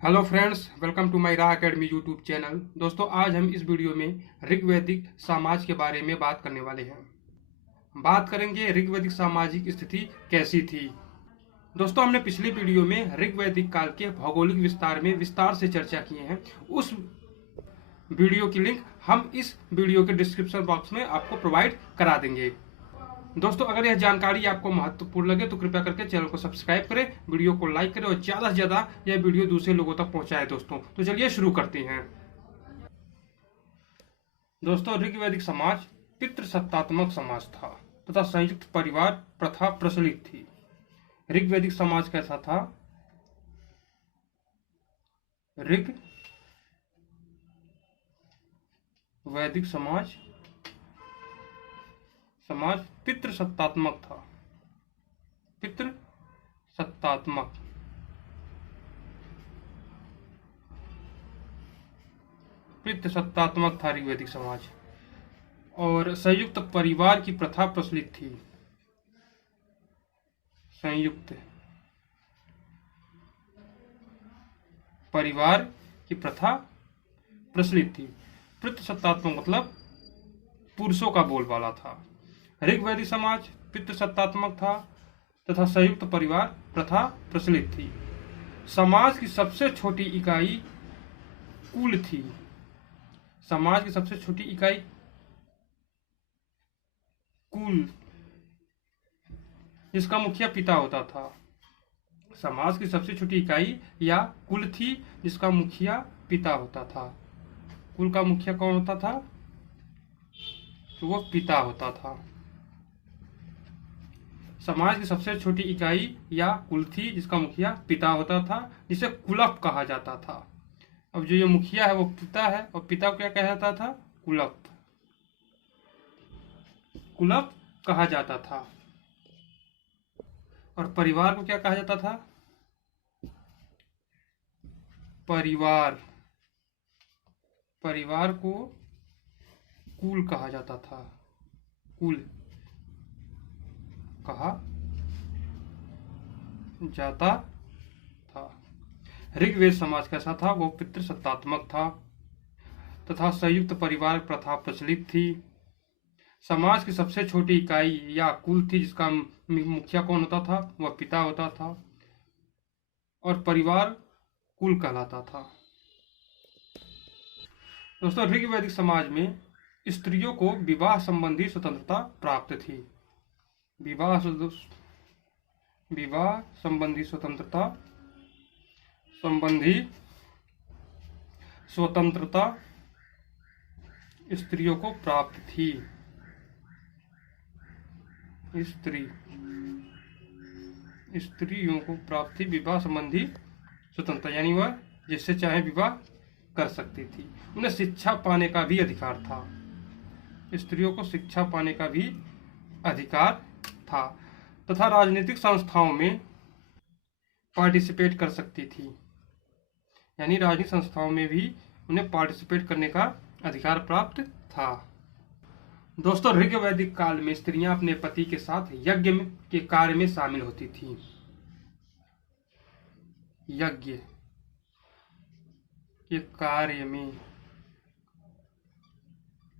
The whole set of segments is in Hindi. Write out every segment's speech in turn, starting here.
Hello friends, welcome to my Rah academy YouTube channel. दोस्तों, आज हम इस वीडियो में ऋग्वैदिक समाज के बारे में बात करने वाले हैं। बात करेंगे ऋग्वैदिक सामाजिक स्थिति कैसी थी। दोस्तों, हमने पिछली वीडियो में ऋग्वैदिक काल के भौगोलिक विस्तार में विस्तार से चर्चा किए हैं। उस वीडियो की लिंक हम इस वीडियो के डिस्क्रिप्शन बॉक्स में आपको प्रोवाइड करा देंगे। दोस्तों, अगर यह जानकारी आपको महत्वपूर्ण लगे तो कृपया करके चैनल को सब्सक्राइब करें, वीडियो को लाइक करें और ज्यादा से ज्यादा यह वीडियो दूसरे लोगों तक पहुंचाएं। दोस्तों, तो चलिए शुरू करते हैं। दोस्तों, ऋग्वैदिक समाज पितृसत्तात्मक समाज था तथा संयुक्त परिवार प्रथा प्रचलित थी। ऋग्वैदिक समाज कैसा था? ऋग्वैदिक समाज पितृसत्तात्मक था। पितृसत्तात्मक पितृसत्तात्मक था ऋग्वैदिक समाज, और संयुक्त परिवार की प्रथा प्रचलित थी। संयुक्त परिवार की प्रथा प्रचलित थी। पितृसत्तात्मक मतलब पुरुषों का बोलबाला था। ऋग्वैदिक समाज पितृसत्तात्मक था तथा संयुक्त परिवार प्रथा प्रचलित थी। समाज की सबसे छोटी इकाई कुल थी। समाज की सबसे छोटी इकाई कुल, जिसका मुखिया पिता होता था। समाज की सबसे छोटी इकाई या कुल थी जिसका मुखिया पिता होता था। कुल का मुखिया कौन होता था? तो वो पिता होता था। समाज की सबसे छोटी इकाई या कुल थी जिसका मुखिया पिता होता था, जिसे कुलप कहा जाता था। अब जो ये मुखिया है वो पिता है, और पिता को क्या कहा जाता था? कुलप। कुलप कहा जाता था। और परिवार को क्या कहा जाता था? परिवार परिवार को कुल कहा जाता था। कुल कहा जाता था। ऋग्वेद समाज कैसा था? वो पितृसत्तात्मक था तथा संयुक्त परिवार प्रथा प्रचलित थी। समाज की सबसे छोटी इकाई या कुल थी जिसका मुखिया कौन होता था? वह पिता होता था, और परिवार कुल कहलाता था। दोस्तों, ऋग्वैदिक समाज में स्त्रियों को विवाह संबंधी स्वतंत्रता प्राप्त थी। विवाह संबंधी स्वतंत्रता स्त्रियों को प्राप्त थी। स्त्रियों को प्राप्त थी विवाह संबंधी स्वतंत्रता, यानी वह जिससे चाहे विवाह कर सकती थी। उन्हें शिक्षा पाने का भी अधिकार था। स्त्रियों को शिक्षा पाने का भी अधिकार था तथा राजनीतिक संस्थाओं में पार्टिसिपेट कर सकती थी। यानी राजनीतिक संस्थाओं में भी उन्हें पार्टिसिपेट करने का अधिकार प्राप्त था। दोस्तों, ऋग्वैदिक काल में स्त्रियां अपने पति के साथ यज्ञ के कार्य में शामिल होती थी। यज्ञ के कार्य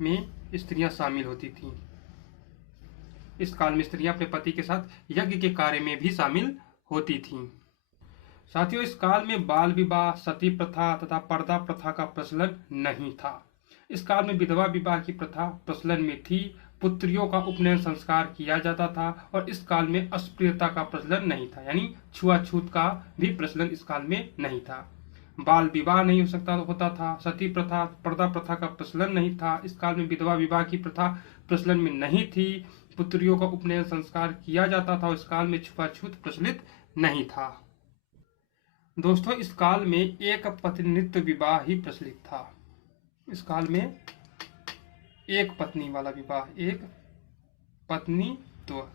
में स्त्रियां शामिल होती थीं। इस काल में स्त्रियां अपने पति के साथ यज्ञ के कार्य में भी शामिल होती थीं। साथियों, इस काल में बाल विवाह, सती प्रथा तथा पर्दा प्रथा का प्रचलन नहीं था। इस काल में विधवा विवाह की प्रथा प्रचलन में थी। पुत्रियों का उपनयन संस्कार किया जाता था, और इस काल में अस्पृश्यता का प्रचलन नहीं था, यानी छुआछूत का भी प्रचलन इस काल में नहीं था। बाल विवाह नहीं होता था। सती प्रथा, पर्दा प्रथा का प्रचलन नहीं था। इस काल में विधवा विवाह की प्रथा प्रचलन में नहीं थी। पुत्रियों का उपनयन संस्कार किया जाता था। इस काल में छुआछूत प्रचलित नहीं था। दोस्तों, इस काल में एक पत्नीत्व विवाह ही प्रचलित था। इस काल में एक पत्नी वाला विवाह, एक पत्नीत्व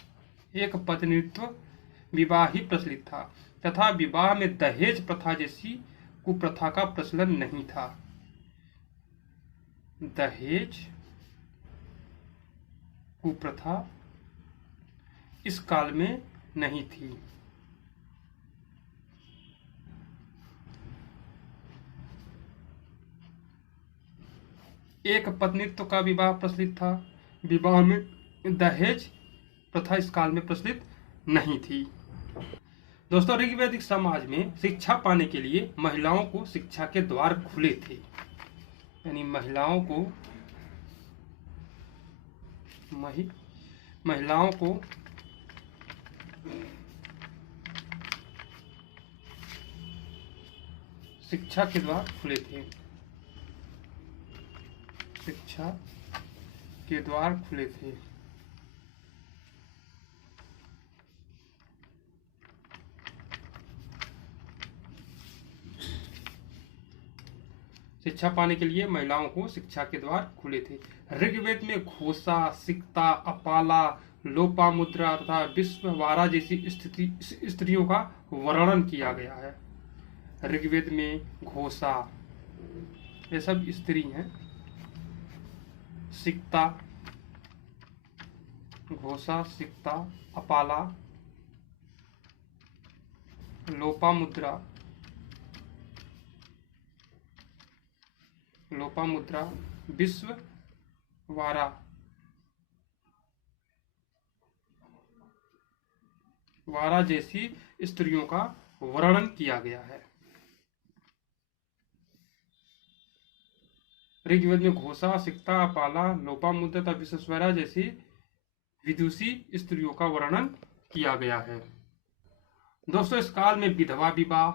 विवाह ही प्रचलित था तथा विवाह में दहेज प्रथा जैसी कुप्रथा का प्रचलन नहीं था। दहेज कुप्रथा इस काल में नहीं थी। एक पत्नीत्व का विवाह प्रचलित था। विवाह में दहेज प्रथा इस काल में प्रचलित नहीं थी। दोस्तों, ऋग्वैदिक समाज में शिक्षा पाने के लिए महिलाओं को शिक्षा के द्वार खुले थे। यानी महिलाओं को शिक्षा के द्वार खुले थे। शिक्षा के द्वार खुले थे। शिक्षा पाने के लिए महिलाओं को शिक्षा के द्वार खुले थे। ऋग्वेद में घोषा, सिक्ता, अपाला, लोपामुद्रा तथा विश्ववारा जैसी स्त्रियों का वर्णन किया गया है। ऋग्वेद में घोषा, ये सब स्त्री हैं। सिक्ता, घोषा, सिक्ता, अपाला, लोपामुद्रा, विश्ववारा, जैसी स्त्रियों का वर्णन किया गया है। ऋग्वेद में घोषा, सिक्ता, अपाला, लोपामुद्रा तथा विश्ववारा जैसी विदुषी स्त्रियों का वर्णन किया गया है। दोस्तों, इस काल में विधवा विवाह,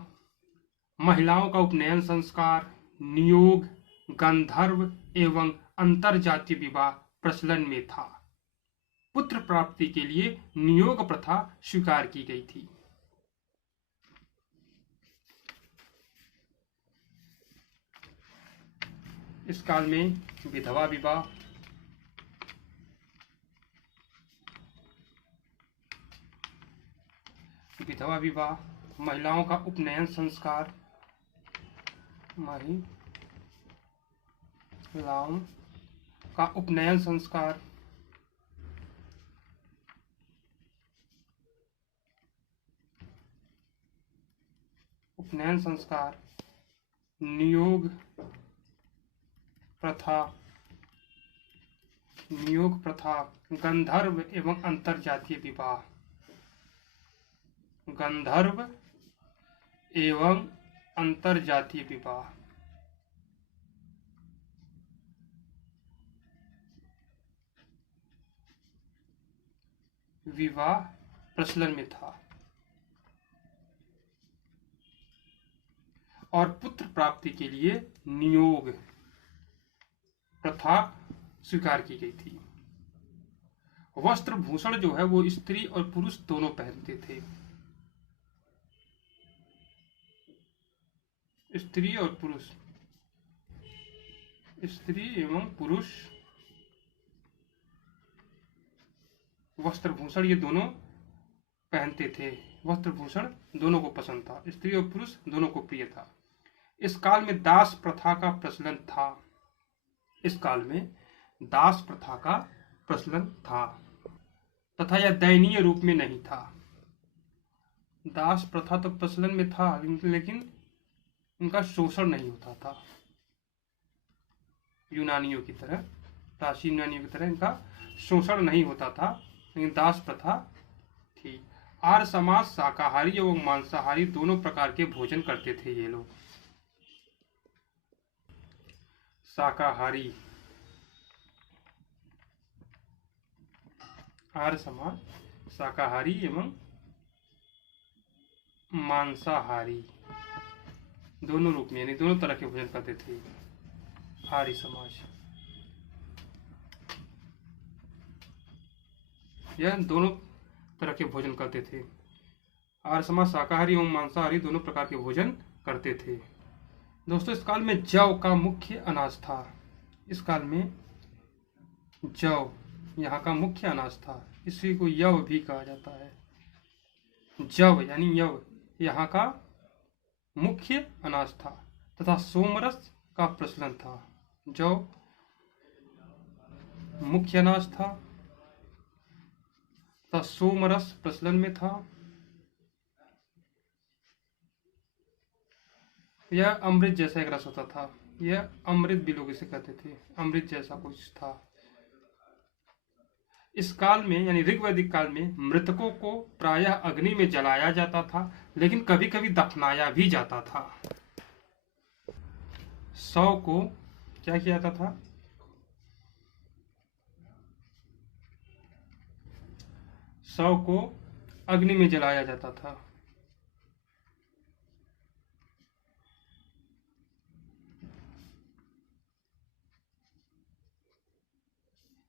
महिलाओं का उपनयन संस्कार, नियोग, गंधर्व एवं अंतरजातीय विवाह प्रचलन में था। पुत्र प्राप्ति के लिए नियोग प्रथा स्वीकार की गई थी। इस काल में विधवा विवाह, महिलाओं का उपनयन संस्कार, नियोग प्रथा, गंधर्व एवं अंतरजातीय विवाह, विवाह प्रचलन में था। और पुत्र प्राप्ति के लिए नियोग प्रथा स्वीकार की गई थी। वस्त्र भूषण जो है वो स्त्री और पुरुष दोनों पहनते थे। स्त्री एवं पुरुष वस्त्र भूषण ये दोनों पहनते थे। वस्त्र भूषण दोनों को पसंद था, स्त्री और पुरुष दोनों को प्रिय था। इस काल में दास प्रथा का प्रचलन था। तथा यह दयनीय रूप में नहीं था। दास प्रथा तो प्रचलन में था, लेकिन इनका शोषण नहीं होता था। यूनानियों की तरह, प्राचीन यूनानियों की तरह इनका शोषण नहीं होता था, लेकिन दास प्रथा थी। आर्य समाज शाकाहारी एवं मांसाहारी दोनों प्रकार के भोजन करते थे। ये लोग शाकाहारी, आर्य समाज शाकाहारी एवं मांसाहारी दोनों रूप में, यानी दोनों तरह के भोजन करते थे आर्य समाज। यह दोनों तरह के भोजन करते थे। आर्य समाज शाकाहारी एवं मांसाहारी दोनों प्रकार के भोजन करते थे। दोस्तों, इस काल में जौ का मुख्य अनाज था। इस काल में जौ यहाँ का मुख्य अनाज था। इसी को यव भी कहा जाता है। जव यानी यव यहाँ का मुख्य अनाज था तथा सोमरस का प्रचलन था। जौ मुख्य अनाज था तथा सोमरस प्रचलन में था। यह अमृत जैसा एक रस होता था। यह अमृत भी लोग इसे कहते थे, अमृत जैसा कुछ था। इस काल में यानी ऋग्वैदिक काल में मृतकों को प्रायः अग्नि में जलाया जाता था, लेकिन कभी कभी दफनाया भी जाता था। शव को क्या किया जाता था? शव को अग्नि में जलाया जाता था।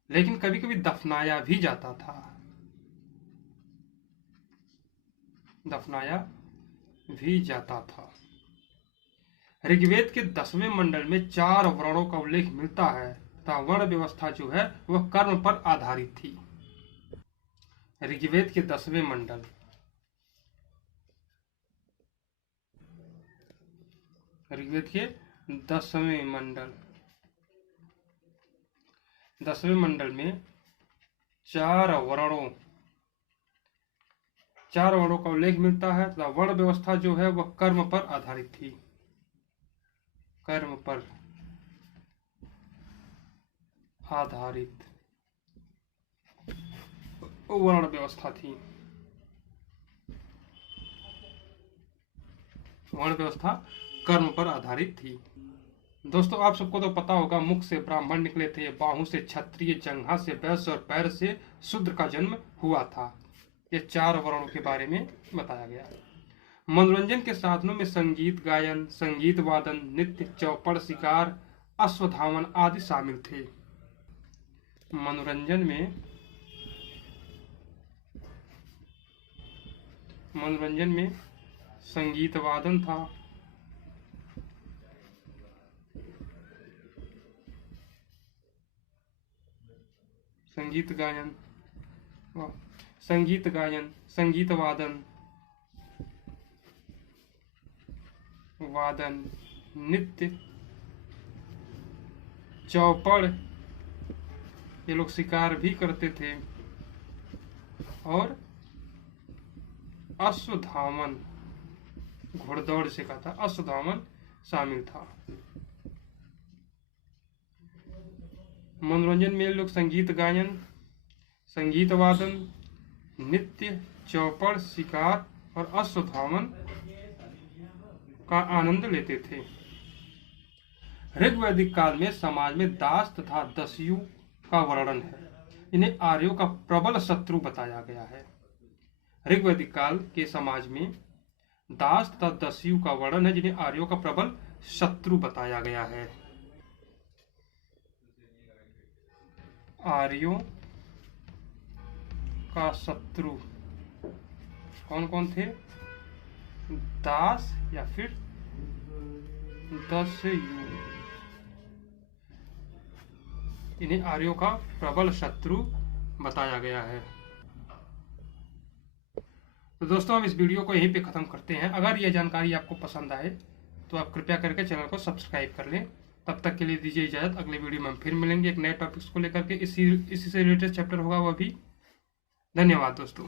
लेकिन कभी कभी दफनाया भी जाता था, दफनाया भी जाता था। ऋग्वेद के 10वें मंडल में 4 वर्णों का उल्लेख मिलता है तथा वर्ण व्यवस्था जो है वह कर्म पर आधारित थी। ऋग्वेद के 10वें मंडल, ऋग्वेद के 10वें मंडल, 10वें मंडल में 4 वर्णों का उल्लेख मिलता है तथा वर्ण व्यवस्था जो है वह कर्म पर आधारित थी, कर्म पर आधारित वर्ण व्यवस्था थी। वर्ण व्यवस्था कर्म पर आधारित थी। दोस्तों आप सबको तो पता होगा, मुख से ब्राह्मण निकले थे, बाहु से क्षत्रिय, जंघा से वैश्य और पैर से शूद्र का जन्म हुआ था। ये 4 वर्णों के बारे में बताया गया है। मनोरंजन के साधनों में संगीत गायन, संगीत वादन, नृत्य, चौपड़, शिकार, अश्वधावन आदि शामिल थे। मनोरंजन में संगीत वादन था, संगीत गायन, संगीत वादन, नृत्य, चौपड़, ये लोग शिकार भी करते थे, और अश्वधावन, घोड़दौड़ से कहा था, अश्वधावन शामिल था। मनोरंजन में लोग संगीत गायन, संगीत वादन, नृत्य, चौपड़, शिकार और अश्वधावन का आनंद लेते थे। ऋग्वैदिक काल में समाज में दास तथा दस्यु का वर्णन है। इन्हें आर्यों का प्रबल शत्रु बताया गया है। ऋग्वैदिक काल के समाज में दास तथा दस्यु का वर्णन है, जिन्हें आर्यों का प्रबल शत्रु बताया गया है। आर्यों का शत्रु कौन कौन थे? दास या फिर दस्यु, इन्हें आर्यों का प्रबल शत्रु बताया गया है। तो दोस्तों हम इस वीडियो को यहीं पे खत्म करते हैं। अगर यह जानकारी आपको पसंद आए तो आप कृपया करके चैनल को सब्सक्राइब कर लें। तब तक के लिए दीजिए इजाजत। अगले वीडियो में हम फिर मिलेंगे एक नए टॉपिक्स को लेकर के। इसी से रिलेटेड चैप्टर होगा वह भी। धन्यवाद दोस्तों।